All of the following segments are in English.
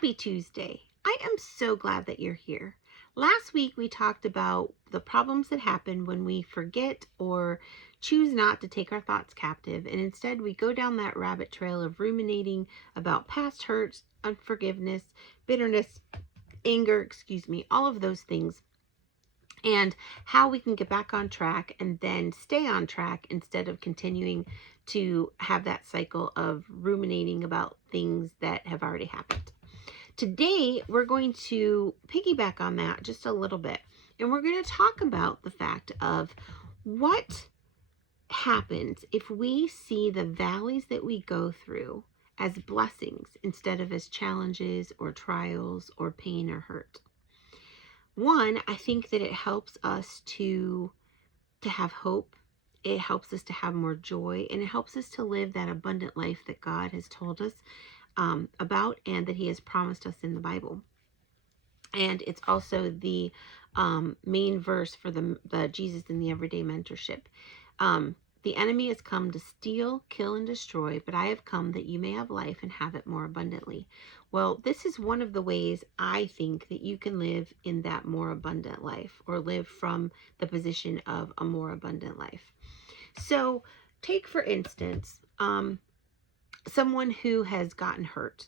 Happy Tuesday. I am so glad that you're here. Last week we talked about the problems that happen when we forget or choose not to take our thoughts captive, and instead we go down that rabbit trail of ruminating about past hurts, unforgiveness, bitterness, anger, all of those things, and how we can get back on track and then stay on track instead of continuing to have that cycle of ruminating about things that have already happened. Today, we're going to piggyback on that just a little bit, and we're going to talk about the fact of what happens if we see the valleys that we go through as blessings instead of as challenges or trials or pain or hurt. One, I think that it helps us to have hope. It helps us to have more joy, and it helps us to live that abundant life that God has told us about and that he has promised us in the Bible. And it's also the main verse for the Jesus in the Everyday Mentorship. The enemy has come to steal, kill, and destroy, but I have come that you may have life and have it more abundantly. Well, this is one of the ways I think that you can live in that more abundant life, or live from the position of a more abundant life. So take, for instance, someone who has gotten hurt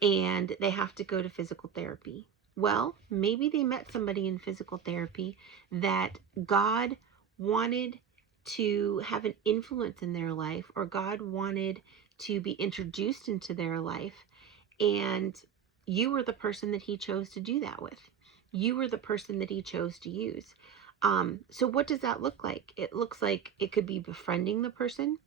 and they have to go to physical therapy. Well, maybe they met somebody in physical therapy that God wanted to have an influence in their life, or God wanted to be introduced into their life, and you were the person that he chose to do that with. You were the person that he chose to use. So what does that look like? It looks like it could be befriending the person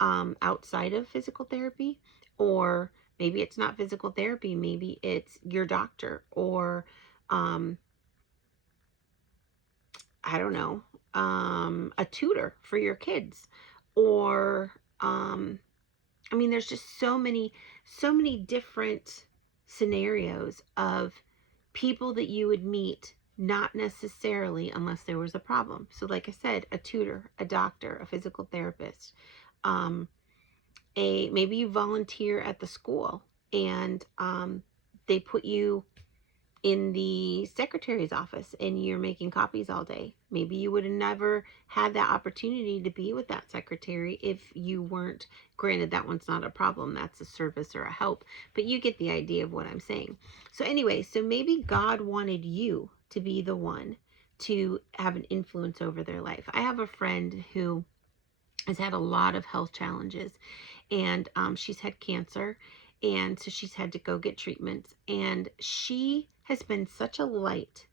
outside of physical therapy, or maybe it's not physical therapy. Maybe it's your doctor, or I don't know, a tutor for your kids, or there's just so many different scenarios of people that you would meet, not necessarily unless there was a problem. So like I said, a tutor, a doctor, a physical therapist, maybe you volunteer at the school, and they put you in the secretary's office and you're making copies all day. Maybe you would have never had that opportunity to be with that secretary if you weren't, granted that one's not a problem, that's a service or a help, but you get the idea of what I'm saying. So anyway, so maybe God wanted you to be the one to have an influence over their life. I have a friend who has had a lot of health challenges, and she's had cancer, and so she's had to go get treatments, and she has been such a light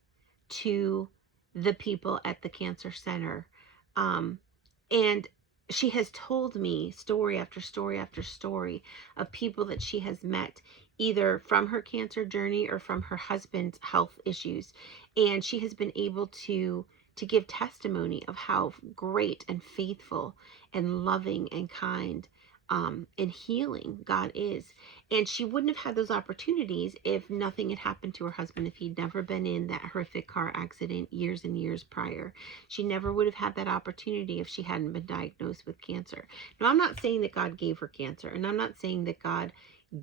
to the people at the cancer center, and she has told me story after story after story of people that she has met, either from her cancer journey or from her husband's health issues, and she has been able to give testimony of how great and faithful and loving and kind and healing God is. And she wouldn't have had those opportunities if nothing had happened to her husband, if he'd never been in that horrific car accident years and years prior. She never would have had that opportunity if she hadn't been diagnosed with cancer. Now, I'm not saying that God gave her cancer, and I'm not saying that God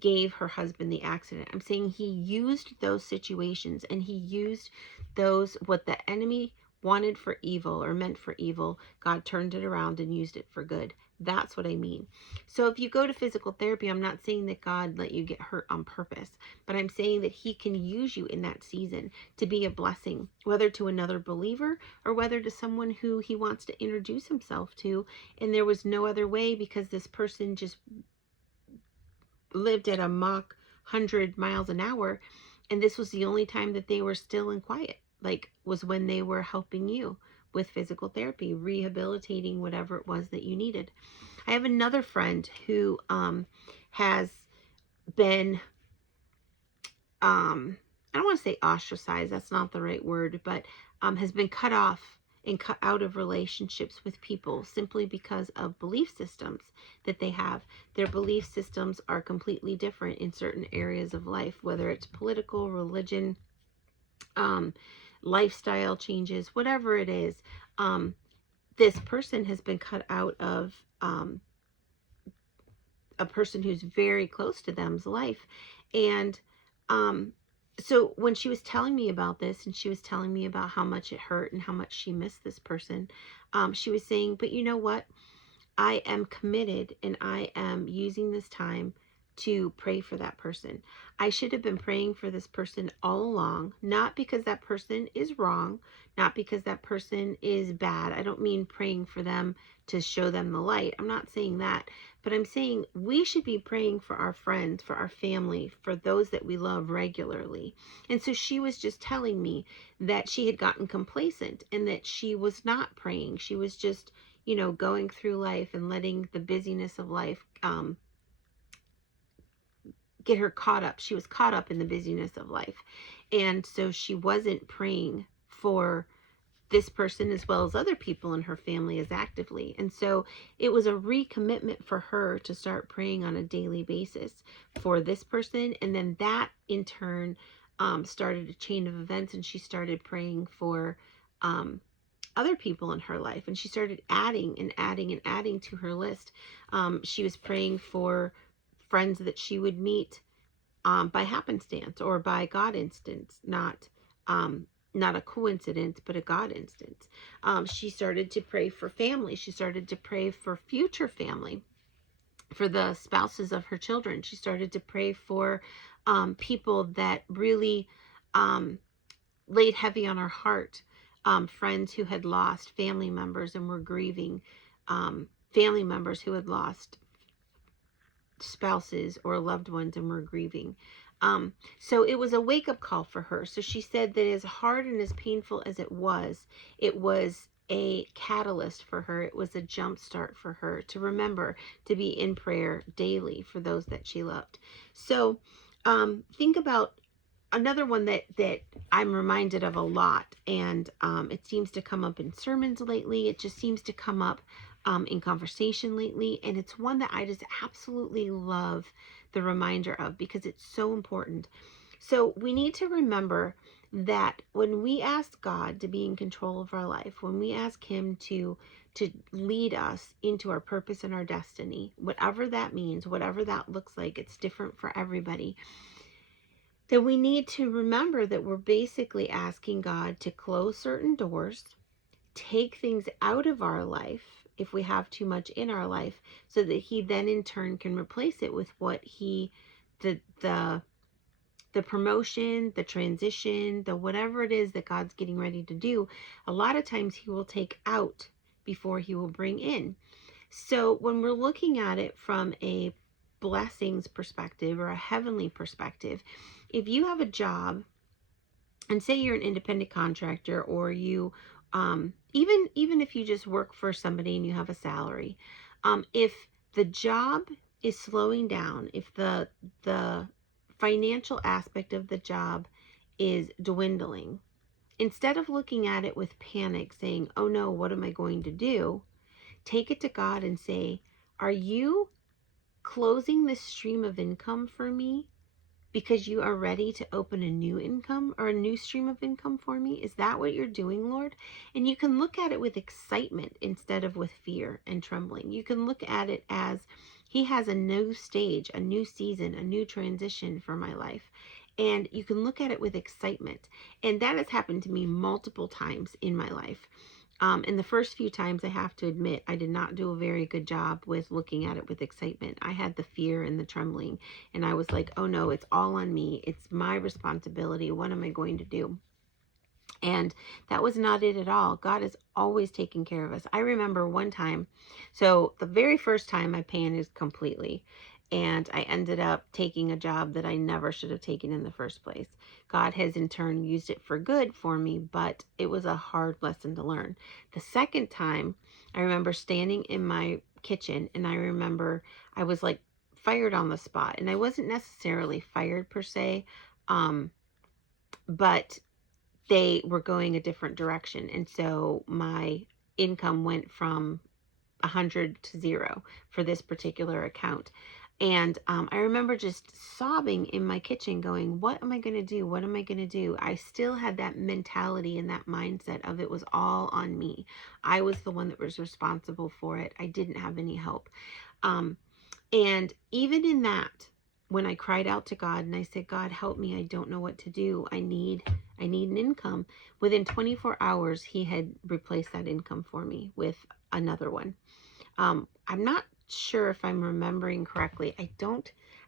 gave her husband the accident. I'm saying he used those situations, and he used those, what the enemy wanted for evil or meant for evil, God turned it around and used it for good. That's what I mean. So if you go to physical therapy, I'm not saying that God let you get hurt on purpose, but I'm saying that he can use you in that season to be a blessing, whether to another believer or whether to someone who he wants to introduce himself to, and there was no other way because this person just lived at a Mach 100 miles an hour, and this was the only time that they were still and quiet, was when they were helping you with physical therapy, rehabilitating whatever it was that you needed. I have another friend who has been, I don't want to say ostracized, that's not the right word, but has been cut off and cut out of relationships with people simply because of belief systems that they have. Their belief systems are completely different in certain areas of life, whether it's political, religion, lifestyle changes, whatever it is. This person has been cut out of a person who's very close to them's life, and Um, so when she was telling me about this, and she was telling me about how much it hurt and how much she missed this person, she was saying, but you know what? I am committed and I am using this time to pray for that person. I should have been praying for this person all along, not because that person is wrong, not because that person is bad. I don't mean praying for them to show them the light. I'm not saying that, but I'm saying we should be praying for our friends, for our family, for those that we love regularly. And so she was just telling me that she had gotten complacent and that she was not praying. She was just going through life and letting the busyness of life get her caught up. She was caught up in the busyness of life. And so she wasn't praying for this person as well as other people in her family as actively. And so it was a recommitment for her to start praying on a daily basis for this person. And then that in turn started a chain of events, and she started praying for other people in her life, and she started adding and adding and adding to her list. She was praying for friends that she would meet by happenstance or by God instance, not a coincidence, but a God instance. She started to pray for family. She started to pray for future family, for the spouses of her children. She started to pray for people that really laid heavy on her heart, friends who had lost family members and were grieving, family members who had lost spouses or loved ones and were grieving. So it was a wake-up call for her. So she said that as hard and as painful as it was a catalyst for her. It was a jump start for her to remember to be in prayer daily for those that she loved. So think about another one that I'm reminded of a lot, and it seems to come up in sermons lately. It just seems to come up in conversation lately, and it's one that I just absolutely love the reminder of because it's so important. So we need to remember that when we ask God to be in control of our life, when we ask Him to lead us into our purpose and our destiny, whatever that means, whatever that looks like, it's different for everybody, then we need to remember that we're basically asking God to close certain doors, take things out of our life if we have too much in our life, so that He then in turn can replace it with what the promotion, the transition, the whatever it is that God's getting ready to do. A lot of times He will take out before He will bring in. So when we're looking at it from a blessings perspective or a heavenly perspective, if you have a job, and say you're an independent contractor, or you even if you just work for somebody and you have a salary, if the job is slowing down, if the financial aspect of the job is dwindling, instead of looking at it with panic saying, oh no, what am I going to do, take it to God and say, are you closing this stream of income for me because you are ready to open a new income or a new stream of income for me? Is that what you're doing, Lord? And you can look at it with excitement instead of with fear and trembling. You can look at it as He has a new stage, a new season, a new transition for my life. And you can look at it with excitement. And that has happened to me multiple times in my life. And the first few times, I have to admit, I did not do a very good job with looking at it with excitement. I had the fear and the trembling, and I was like, oh no, it's all on me. It's my responsibility. What am I going to do? And that was not it at all. God is always taking care of us. I remember one time, so the very first time I panicked completely, and I ended up taking a job that I never should have taken in the first place. God has in turn used it for good for me, but it was a hard lesson to learn. The second time, I remember standing in my kitchen, and I remember I was like fired on the spot, and I wasn't necessarily fired per se, but they were going a different direction. And so my income went from 100 to 0 for this particular account. And I remember just sobbing in my kitchen going, what am I going to do? What am I going to do? I still had that mentality and that mindset of it was all on me. I was the one that was responsible for it. I didn't have any help. And even in that, when I cried out to God and I said, God, help me. I don't know what to do. I need an income. Within 24 hours, he had replaced that income for me with another one. I'm not sure if I'm remembering correctly. I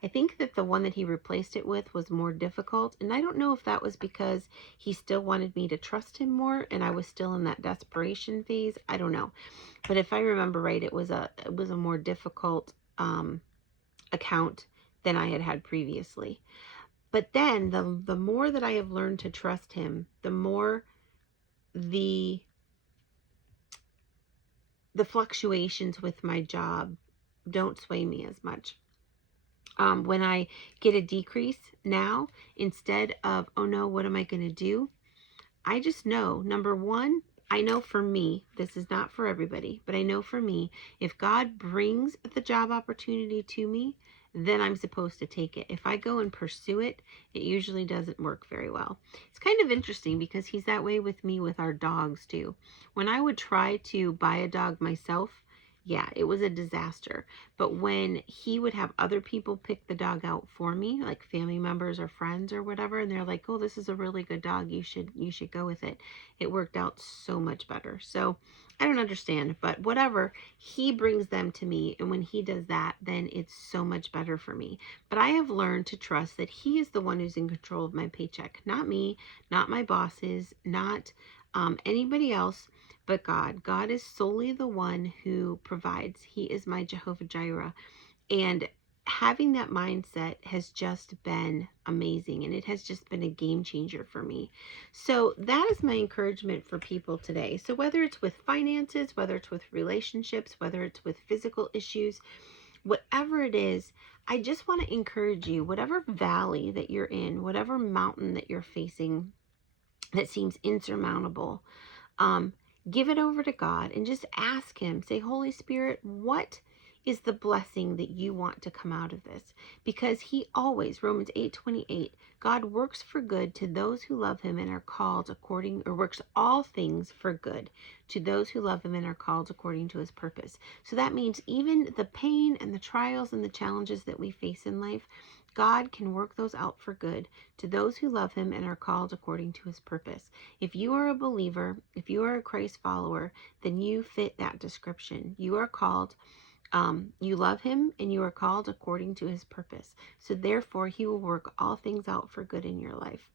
think that the one that he replaced it with was more difficult. And I don't know if that was because he still wanted me to trust him more and I was still in that desperation phase. I don't know. But if I remember right, it was a more difficult account than I had had previously. But then the more that I have learned to trust him, the more the fluctuations with my job don't sway me as much. When I get a decrease now, instead of, oh no, what am I going to do? I just know, number one, I know for me, this is not for everybody, but I know for me, if God brings the job opportunity to me, then I'm supposed to take it. If I go and pursue it, it usually doesn't work very well. It's kind of interesting because he's that way with me with our dogs too. When I would try to buy a dog myself, yeah, it was a disaster. But when he would have other people pick the dog out for me, like family members or friends or whatever, and they're like, "Oh, this is a really good dog. You should go with it." It worked out so much better. So, I don't understand, but whatever, he brings them to me, and when he does that, then it's so much better for me. But I have learned to trust that he is the one who's in control of my paycheck, not me, not my bosses, not anybody else, but God. God is solely the one who provides. He is my Jehovah Jireh. And having that mindset has just been amazing, and it has just been a game changer for me. So that is my encouragement for people today. So whether it's with finances, whether it's with relationships, whether it's with physical issues, whatever it is, I just want to encourage you, whatever valley that you're in, whatever mountain that you're facing that seems insurmountable, um, give it over to God and just ask him. Say, Holy Spirit, what is the blessing that you want to come out of this? Because he always, Romans 8:28, God works for good to those who love him and are called according, or works all things for good to those who love him and are called according to his purpose. So that means even the pain and the trials and the challenges that we face in life, God can work those out for good to those who love him and are called according to his purpose. If you are a believer, if you are a Christ follower, then you fit that description. You are called, you love him, and you are called according to his purpose. So therefore, he will work all things out for good in your life.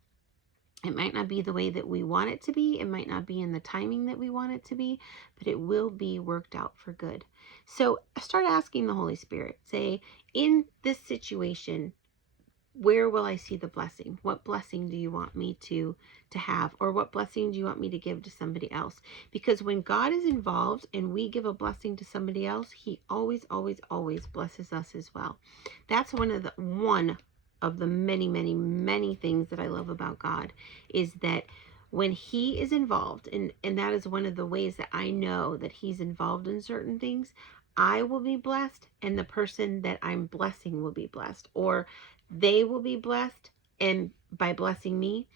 It might not be the way that we want it to be. It might not be in the timing that we want it to be, but it will be worked out for good. So start asking the Holy Spirit. Say, in this situation, where will I see the blessing? What blessing do you want me to have? Or what blessing do you want me to give to somebody else? Because when God is involved and we give a blessing to somebody else, he always, always, always blesses us as well. That's one of the many, many, many things that I love about God, is that when he is involved, and that is one of the ways that I know that he's involved in certain things, I will be blessed, and the person that I'm blessing will be blessed, or they will be blessed, and by blessing me,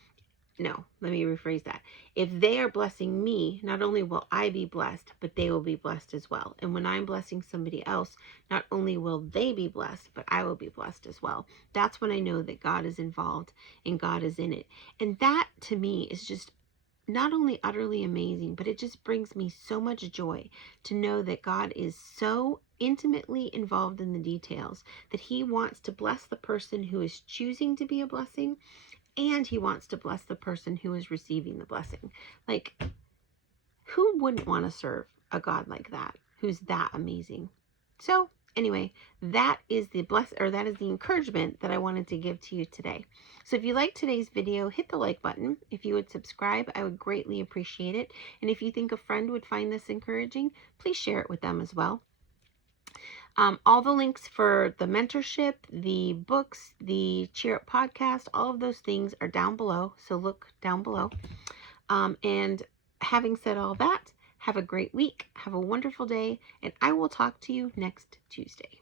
no, let me rephrase that. If they are blessing me, not only will I be blessed, but they will be blessed as well. And when I'm blessing somebody else, not only will they be blessed, but I will be blessed as well. That's when I know that God is involved and God is in it. And that to me is just not only utterly amazing, but it just brings me so much joy to know that God is so intimately involved in the details, that he wants to bless the person who is choosing to be a blessing, and he wants to bless the person who is receiving the blessing. Like, who wouldn't want to serve a God like that, who's that amazing? So anyway, that is the encouragement that I wanted to give to you today. So if you liked today's video, hit the like button. If you would subscribe, I would greatly appreciate it. And if you think a friend would find this encouraging, please share it with them as well. All the links for the mentorship, the books, the Cheer Up podcast, all of those things are down below. So look down below. And having said all that, have a great week. Have a wonderful day. And I will talk to you next Tuesday.